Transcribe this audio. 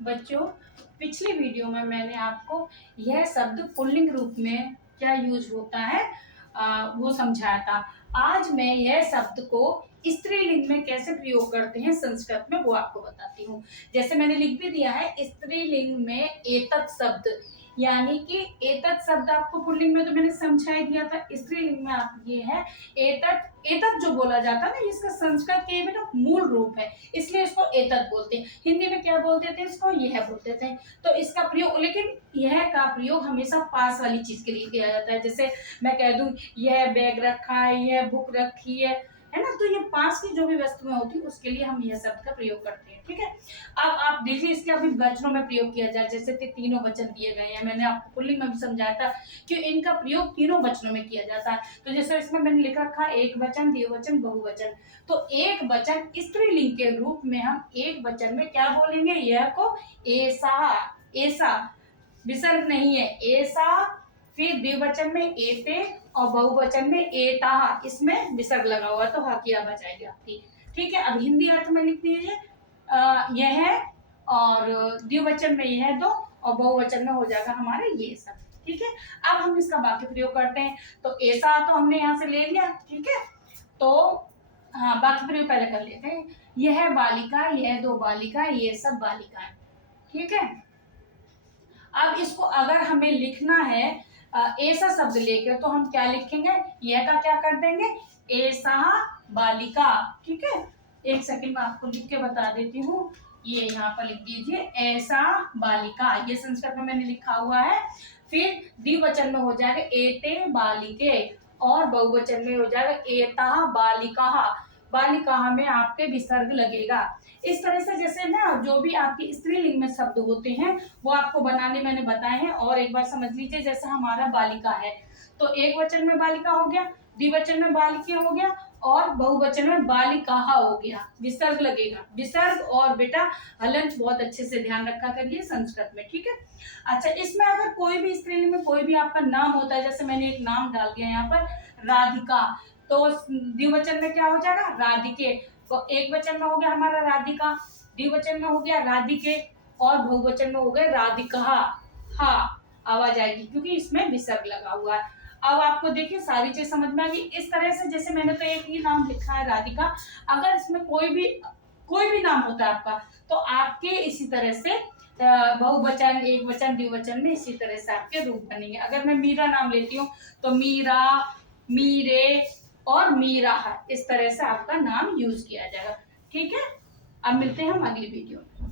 बच्चों, पिछली वीडियो में मैंने आपको यह शब्द पुल्लिंग रूप में क्या यूज होता है वो समझाया था। आज मैं यह शब्द को स्त्रीलिंग में कैसे प्रयोग करते हैं संस्कृत में वो आपको बताती हूँ। जैसे मैंने लिख भी दिया है, स्त्रीलिंग में एतत् शब्द, यानी कि एतत् शब्द आपको पुल्लिंग में तो मैंने समझा ही दिया था, स्त्रीलिंग में आप ये है एतत्। एतत् जो बोला जाता है ना, इसका संस्कृत के बेटा मूल रूप है, इसलिए इसको एतत् बोलते हैं। हिंदी में क्या बोलते थे इसको? यह बोलते थे। तो इसका प्रयोग, लेकिन यह का प्रयोग हमेशा पास वाली चीज के लिए किया जाता है। जैसे मैं कह दूं यह बैग रखा है, यह बुक रखी है ना, तो ये पास की जो भी वस्तुएं होती है उसके लिए हम यह शब्द का प्रयोग करते हैं। ठीक है, अब आप देखिए इसके अभी वचनों में प्रयोग किया जाए। जैसे तीनों वचन दिए गए हैं, मैंने आपको पुल्लिंग में भी समझाया था कि इनका प्रयोग तीनों वचनों में किया जाता है। तो जैसे इसमें मैंने लिख रखा है एक वचन, द्विवचन, बहुवचन। तो एक वचन स्त्रीलिंग के रूप में हम एक वचन में क्या बोलेंगे? यह को ऐसा, ऐसा विसर्ग नहीं है, ऐसा। फिर द्विवचन में एते और बहुवचन में एता, इसमें विसर्ग लगा हुआ, तो हा की आवाज आएगी आपकी। ठीक है, अब हिंदी अर्थ में लिख दीजिए यह है, और द्विवचन में यह दो, और बहुवचन में हो जाएगा हमारे ये सब। ठीक है, अब हम इसका वाक्य प्रयोग करते हैं। तो ऐसा तो हमने यहाँ से ले लिया। ठीक है, तो हाँ, वाक्य प्रयोग पहले कर लेते हैं। यह बालिका, यह दो बालिका, ये सब बालिकाएं। ठीक है, अब इसको अगर हमें लिखना है ऐसा शब्द लेकर, तो हम क्या लिखेंगे? यह का क्या कर देंगे? ऐसा बालिका। ठीक है, एक सेकंड में आपको लिख के बता देती हूँ। ये यहाँ पर लिख दीजिए ऐसा बालिका, ये संस्कृत में मैंने लिखा हुआ है। फिर द्विवचन में हो जाएगा एते बालिके, और बहुवचन में हो जाएगा एता बालिका। बालिका में आपके विसर्ग लगेगा। इस तरह से जैसे ना जो भी आपकी स्त्रीलिंग में शब्द होते हैं वो आपको बनाने मैंने बताए हैं। और एक बार समझ लीजिए, जैसे हमारा बालिका है तो एक वचन में बालिका हो गया, द्विवचन में बालिके हो गया, और बहुवचन में बालिका हो गया। विसर्ग लगेगा, विसर्ग और बेटा हलंत बहुत अच्छे से ध्यान रखा करिए संस्कृत में। ठीक है, अच्छा, इसमें अगर कोई भी स्त्रीलिंग में कोई भी आपका नाम होता है, जैसे मैंने एक नाम डाल दिया यहाँ पर राधिका, तो द्विवचन में क्या हो जाएगा? राधिके। तो एक वचन में हो गया हमारा राधिका, द्विवचन में हो गया राधिके, और बहुवचन में हो गया राधिका। हाँ, आवाज आएगी क्योंकि इसमें विसर्ग लगा हुआ है। अब आपको देखिए सारी चीज समझ में आ गई। इस तरह से जैसे मैंने तो एक ही नाम लिखा है राधिका, अगर इसमें कोई भी नाम होता है आपका, तो आपके इसी तरह से बहुवचन, एक वचन, द्विवचन में इसी तरह से आपके रूप बनेंगे। अगर मैं मीरा नाम लेती हूँ तो मीरा, मीरे और मीरा है, इस तरह से आपका नाम यूज किया जाएगा। ठीक है, अब मिलते हैं हम अगली वीडियो में।